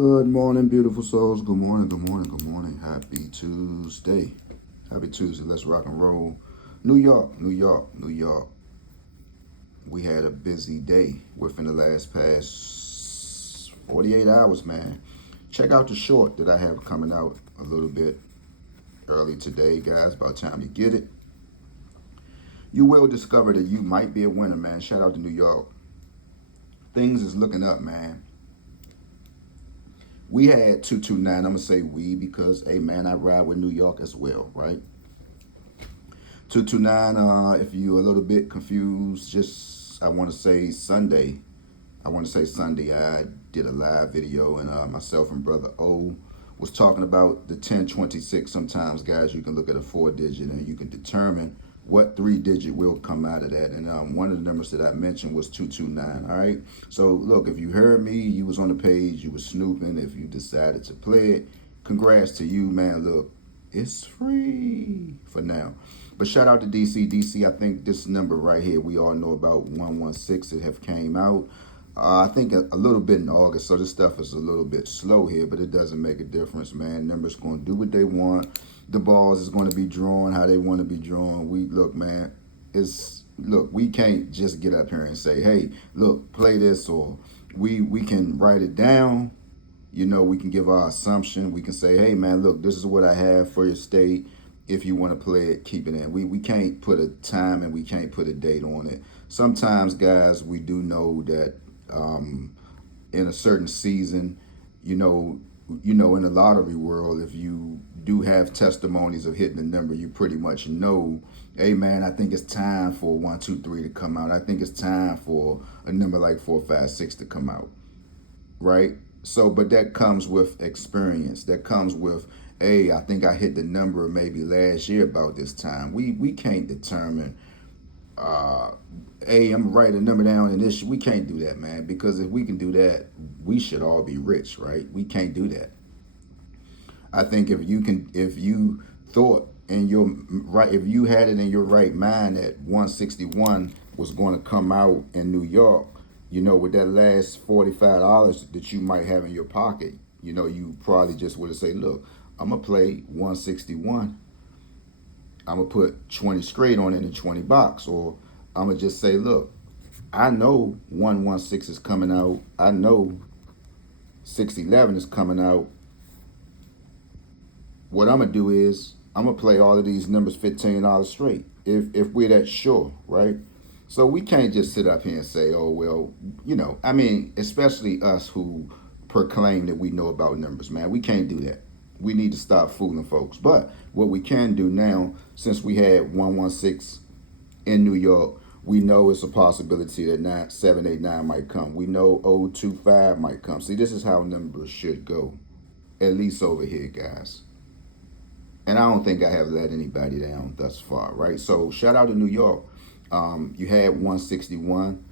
Good morning, beautiful souls. Good morning, good morning, good morning. Happy Tuesday. Happy Tuesday. Let's rock and roll. New York, New York, New York. We had a busy day within the last past 48 hours, man. Check out the short that I have coming out a little bit early today, guys. By the time you get it, you will discover that you might be a winner, man. Shout out to New York. Things is looking up, man. We had 229. I'm going to say we because, hey, man, I ride with New York as well, right? 229, if you're a little bit confused, I want to say Sunday. I did a live video, and myself and Brother O was talking about the 1026. Sometimes, guys, you can look at a 4-digit and you can determine what 3-digit will come out of that. And one of the numbers that I mentioned was 229. All right. So look, if you heard me, you was on the page, you was snooping. If you decided to play it, congrats to you, man. Look, it's free for now. But shout out to DC. DC, I think this number right here, we all know about 116. It have came out. I think a little bit in August, so this stuff is a little bit slow here, but it doesn't make a difference, man. Numbers going to do what they want. The balls is going to be drawn how they want to be drawn. Look, man. We can't just get up here and say, hey, look, play this, or we can write it down. You know, we can give our assumption. We can say, hey, man, look, this is what I have for your state. If you want to play it, keep it in. We can't put a time and we can't put a date on it. Sometimes, guys, we do know that in a certain season, you know, in the lottery world, if you do have testimonies of hitting the number, you pretty much know, hey man, I think it's time for 123 to come out. I think it's time for a number like 456 to come out, right? So, but that comes with experience. That comes with, hey, I think I hit the number maybe last year about this time. We can't determine hey, I'm gonna write a number down in this. We can't do that, man, because if we can do that, we should all be rich, right? We can't do that. I think if you thought in your right, if you had it in your right mind that 161 was going to come out in New York, you know, with that last $45 that you might have in your pocket, you know, you probably just would have said, look, I'm gonna play 161. I'm gonna put 20 straight on it in 20 box, or I'm gonna just say, look, I know 116 is coming out. I know 611 is coming out. What I'm gonna do is I'm gonna play all of these numbers $15 straight. If we're that sure, right? So we can't just sit up here and say, oh well, you know, I mean, especially us who proclaim that we know about numbers, man. We can't do that. We need to stop fooling folks. But what we can do now, since we had 116 in New York, we know it's a possibility that 789 might come. We know 025 might come. See, this is how numbers should go, at least over here, guys. And I don't think I have let anybody down thus far, right? So shout out to New York. You had 161.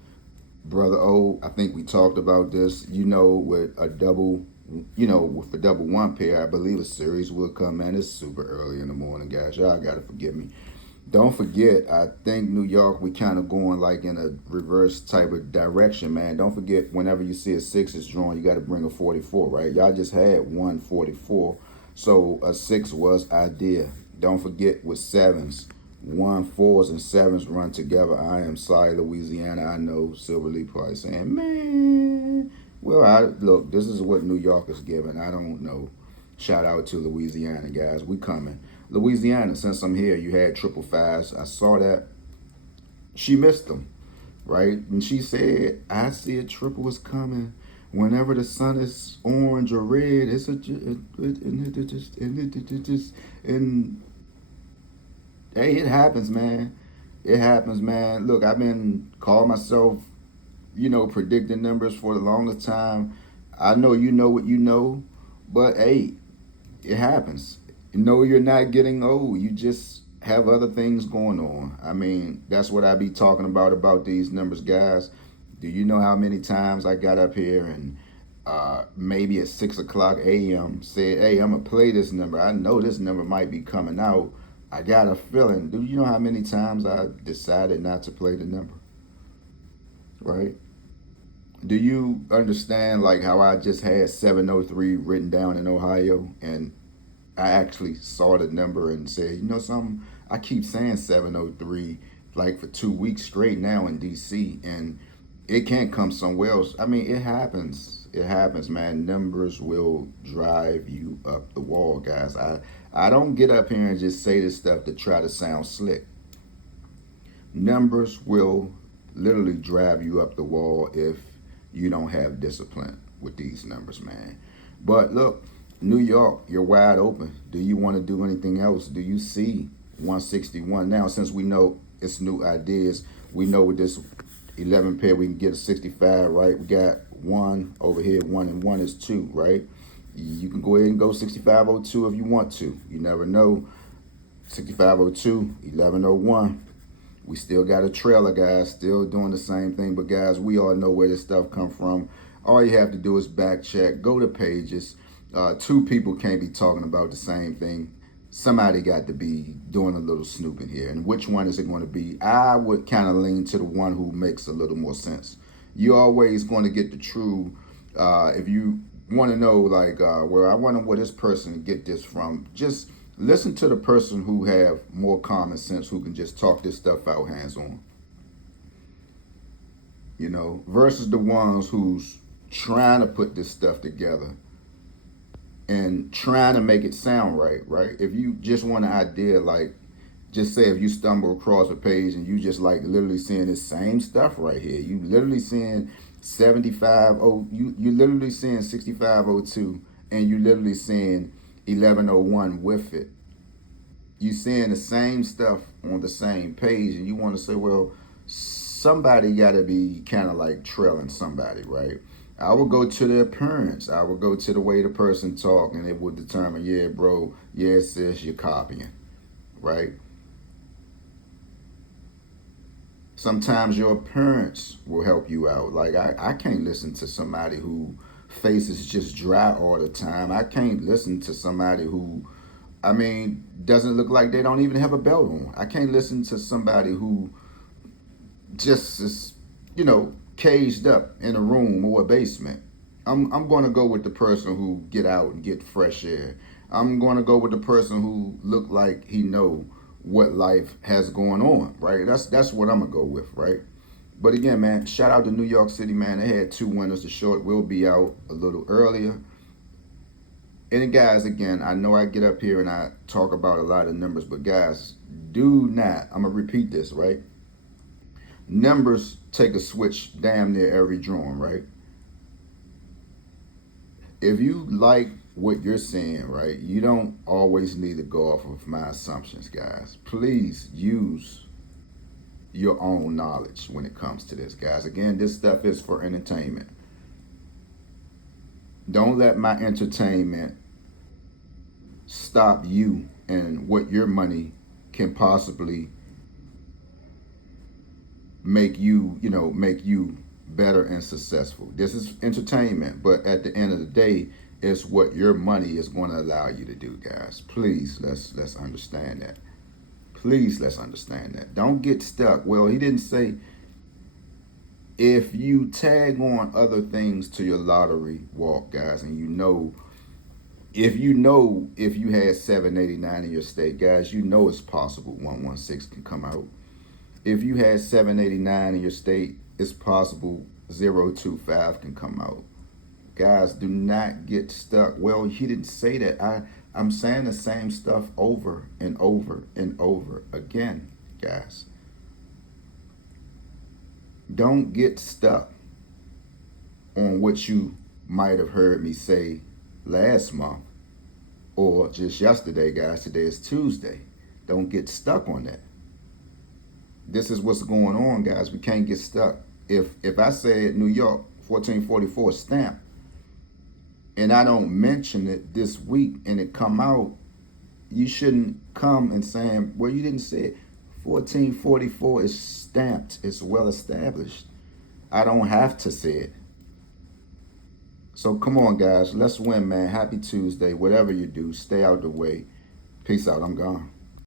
Brother O, I think we talked about this. You know, with a double, with a double one pair, I believe a series will come, man. It's super early in the morning, guys. Y'all got to forgive me. Don't forget, I think New York, we kind of going like in a reverse type of direction, man. Don't forget, whenever you see a 6 is drawn, you got to bring a 44, right? Y'all just had 144. So a 6 was idea. Don't forget with 7s. 1, 4s, and 7s run together. I am sorry, Louisiana. I know Silver Lee probably saying, man. Well, look, this is what New York is giving. I don't know. Shout out to Louisiana, guys. We coming. Louisiana, since I'm here, you had 555s. I saw that. She missed them, right? And she said, I see a triple is coming. Whenever the sun is orange or red, it's and hey, it happens, man. It happens, man. Look, I've been calling myself, predicting numbers for the longest time. I know you know what you know, but hey, it happens. You know you're not getting old. You just have other things going on. I mean, that's what I be talking about these numbers, guys. Do you know how many times I got up here and maybe at 6 o'clock a.m. said, hey, I'm going to play this number. I know this number might be coming out. I got a feeling. Do you know how many times I decided not to play the number? Right? Do you understand like how I just had 703 written down in Ohio, and I actually saw the number and said, you know something, I keep saying 703 like for 2 weeks straight now in DC, and it can't come somewhere else. I mean, it happens. It happens, man. Numbers will drive you up the wall, guys. I don't get up here and just say this stuff to try to sound slick. Numbers will literally drive you up the wall if you don't have discipline with these numbers, man. But look, New York, you're wide open. Do you want to do anything else? Do you see 161 now? Since we know it's new ideas, we know with this 11 pair we can get a 65, right? We got one over here, one and one is two, right? You can go ahead and go 6502 if you want to. You never know. 6502, 1101. We still got a trailer, guys, still doing the same thing. But guys, we all know where this stuff come from. All you have to do is back check, go to pages. Two people can't be talking about the same thing. Somebody got to be doing a little snooping here. And which one is it going to be? I would kind of lean to the one who makes a little more sense. You're always going to get the true. If you want to know, like, where I wonder where this person get this from, just listen to the person who have more common sense, who can just talk this stuff out hands on. You know, versus the ones who's trying to put this stuff together and trying to make it sound right, right? If you just want an idea, like, just say if you stumble across a page and you just like literally seeing this same stuff right here, you literally seeing 75, you literally seeing 6502, and you literally seeing 1101 with it. You seeing the same stuff on the same page, and you want to say, well, somebody got to be kind of like trailing somebody, right? I will go to the appearance. I will go to the way the person talk, and it will determine, yeah, bro, yeah, sis, you're copying, right? Sometimes your appearance will help you out. Like, I can't listen to somebody who face is just dry all the time. I can't listen to somebody who, I mean, doesn't look like they don't even have a belt on. I can't listen to somebody who just is, caged up in a room or a basement. I'm going to go with the person who get out and get fresh air. I'm going to go with the person who look like he know what life has going on, right? That's what I'm going to go with, right? But again, man, shout out to New York City, man. They had 2 winners. The short will be out a little earlier. And guys, again, I know I get up here and I talk about a lot of numbers, but guys, do not, I'm going to repeat this, right? Numbers take a switch damn near every drawing, right? If you like what you're seeing, right, you don't always need to go off of my assumptions, guys. Please use your own knowledge when it comes to this, guys. Again, this stuff is for entertainment. Don't let my entertainment stop you and what your money can possibly make you, make you better and successful. This is entertainment, but at the end of the day, it's what your money is going to allow you to do, guys. Please, let's understand that. Please, let's understand that. Don't get stuck. Well, he didn't say, if you tag on other things to your lottery walk, guys, and if you had 789 in your state, guys, it's possible 116 can come out. If you had 789 in your state, it's possible 025 can come out. Guys, do not get stuck. Well, he didn't say that. I'm saying the same stuff over and over and over again, guys. Don't get stuck on what you might have heard me say last month or just yesterday, guys. Today is Tuesday. Don't get stuck on that. This is what's going on, guys. We can't get stuck. If I said New York 1444 stamp and I don't mention it this week and it come out, you shouldn't come and saying, well, you didn't say it. 1444 is stamped. It's well established. I don't have to say it. So come on, guys. Let's win, man. Happy Tuesday. Whatever you do, stay out the way. Peace out. I'm gone.